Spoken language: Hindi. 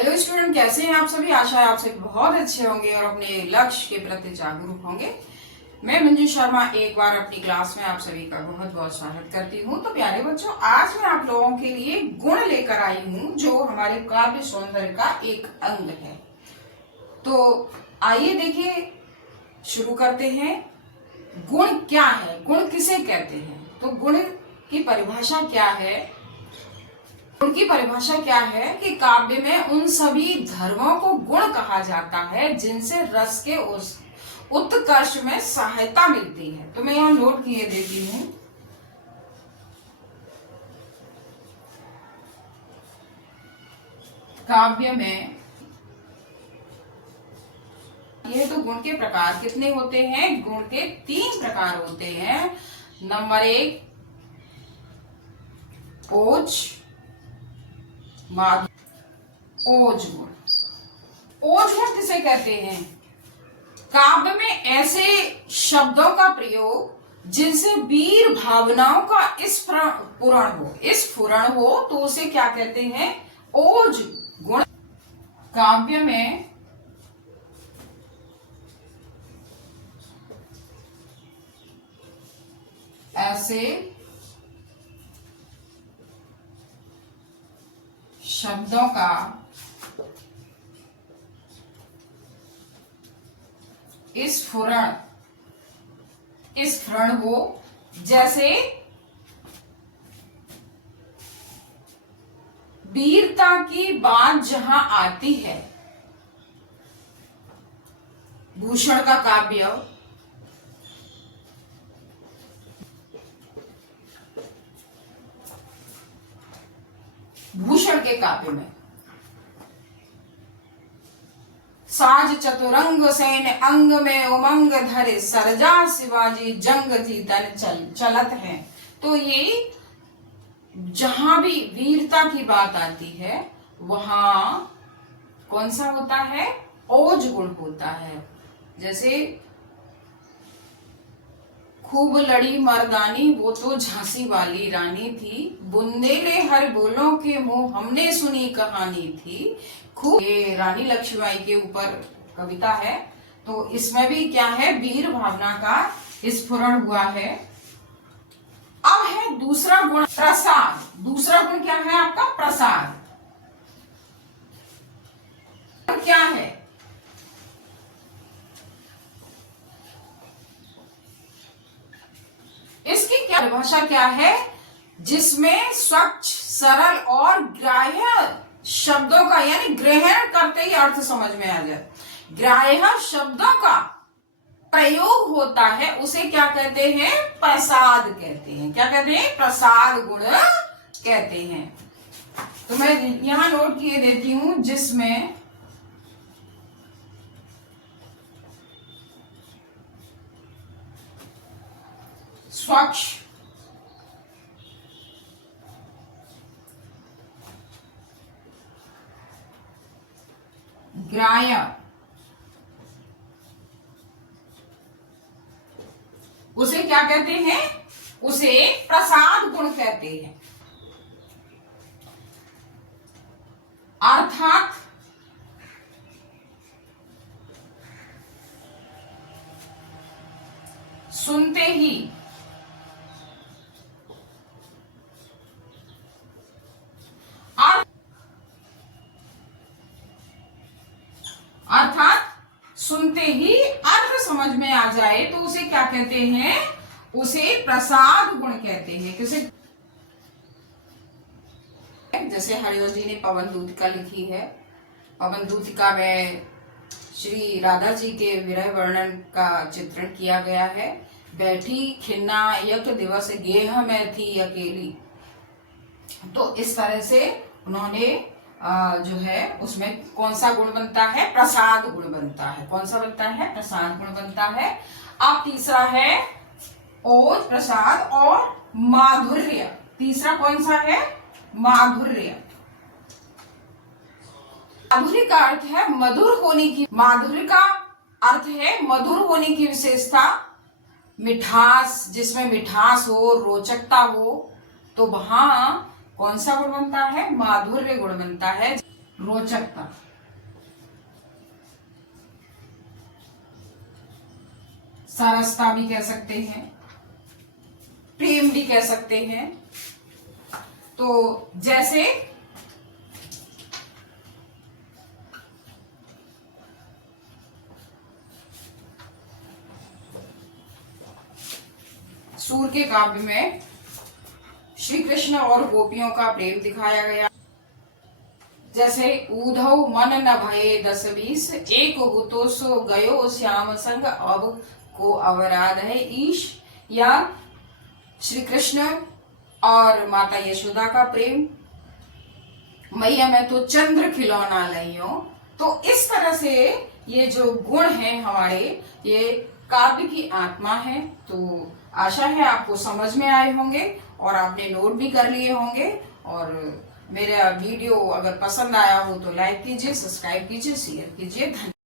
हेलो स्टूडेंट, कैसे हैं आप सभी। आशा है आप सभी बहुत अच्छे होंगे और अपने लक्ष्य के प्रति जागरूक होंगे। मैं मंजू शर्मा एक बार अपनी क्लास में आप सभी का बहुत बहुत स्वागत करती हूँ। तो प्यारे बच्चों, आज मैं आप लोगों के लिए गुण लेकर आई हूँ जो हमारे काव्य सौंदर्य का एक अंग है। तो आइए देखिए, शुरू करते हैं। गुण क्या है, गुण किसे कहते हैं। तो गुण की परिभाषा क्या है। उनकी परिभाषा क्या है कि काव्य में उन सभी धर्मों को गुण कहा जाता है जिनसे रस के उस उत्कर्ष में सहायता मिलती है। तो मैं यहाँ नोट किए देती हूँ। काव्य में ये तो गुण के प्रकार कितने होते हैं। गुण के 3 प्रकार होते हैं। नंबर 1 ओज ओज गुण। ओज गुण किसे कहते हैं। काव्य में ऐसे शब्दों का प्रयोग जिनसे वीर भावनाओं का स्फुरण हो तो उसे क्या कहते हैं, ओज गुण। काव्य में ऐसे शब्दों का स्फुरण हो, जैसे वीरता की बात जहां आती है। भूषण का काव्य, भूषण के काव्य में साज चतुरंग सैन अंग में उमंग धरे सरजा शिवाजी जंग जीतन चलत है। तो ये जहां भी वीरता की बात आती है वहां कौन सा होता है, ओज गुण होता है। जैसे खूब लड़ी मर्दानी वो तो झांसी वाली रानी थी, बुंदेले हर बोलों के मुंह हमने सुनी कहानी थी। खूब, ये रानी लक्ष्मीबाई के ऊपर कविता है। तो इसमें भी क्या है, वीर भावना का स्फुरण हुआ है। अब है दूसरा गुण, प्रसाद। दूसरा गुण क्या है आपका, प्रसाद। क्या है, इसकी क्या परिभाषा क्या है, जिसमें स्वच्छ सरल और ग्राह्य शब्दों का, यानी ग्रहण करते ही अर्थ समझ में आ जाए, ग्राह्य शब्दों का प्रयोग होता है, उसे क्या कहते हैं, प्रसाद कहते हैं। क्या कहते हैं, प्रसाद गुण कहते हैं। तो मैं यहां नोट किए देती हूं, जिसमें स्वच्छ ग्राह्य, उसे क्या कहते हैं, उसे प्रसाद गुण कहते हैं। अर्थात सुनते ही अर्थ समझ में आ जाए तो उसे क्या कहते हैं, उसे प्रसाद गुण कहते हैं। किसे, जैसे हरिवंश जी ने पवन दूतिका लिखी है। पवन दूतिका में श्री राधा जी के विरह वर्णन का चित्रण किया गया है। बैठी खिन्ना यक दिवस गेह में थी अकेली। तो इस तरह से उन्होंने जो है उसमें कौन सा गुण बनता है, प्रसाद गुण बनता है। कौन सा बनता है, प्रसाद गुण बनता है। अब तीसरा है ओज, प्रसाद और माधुर्य। तीसरा कौन सा है, माधुर्य। माधुर्य का अर्थ है मधुर होने की, माधुर्य का अर्थ है मधुर होने की विशेषता, मिठास, जिसमें मिठास हो, रोचकता हो, तो वहां कौन सा गुण बनता है, माधुर्य गुण बनता है। रोचकता, सरसता भी कह सकते हैं, प्रेम भी कह सकते हैं। तो जैसे सूर के काव्य में श्री कृष्ण और गोपियों का प्रेम दिखाया गया। जैसे ऊधव मन न भये 10-20, एक हुतो सो गयो श्याम संग, अब को अवराध है ईश। या श्री कृष्ण और माता यशोदा का प्रेम, मैया मैं तो चंद्र खिलौना लइयो। तो इस तरह से ये जो गुण हैं हमारे, ये काव्य की आत्मा है। तो आशा है आपको समझ में आए होंगे और आपने नोट भी कर लिए होंगे। और मेरा वीडियो अगर पसंद आया हो तो लाइक कीजिए, सब्सक्राइब कीजिए, शेयर कीजिए। धन्यवाद।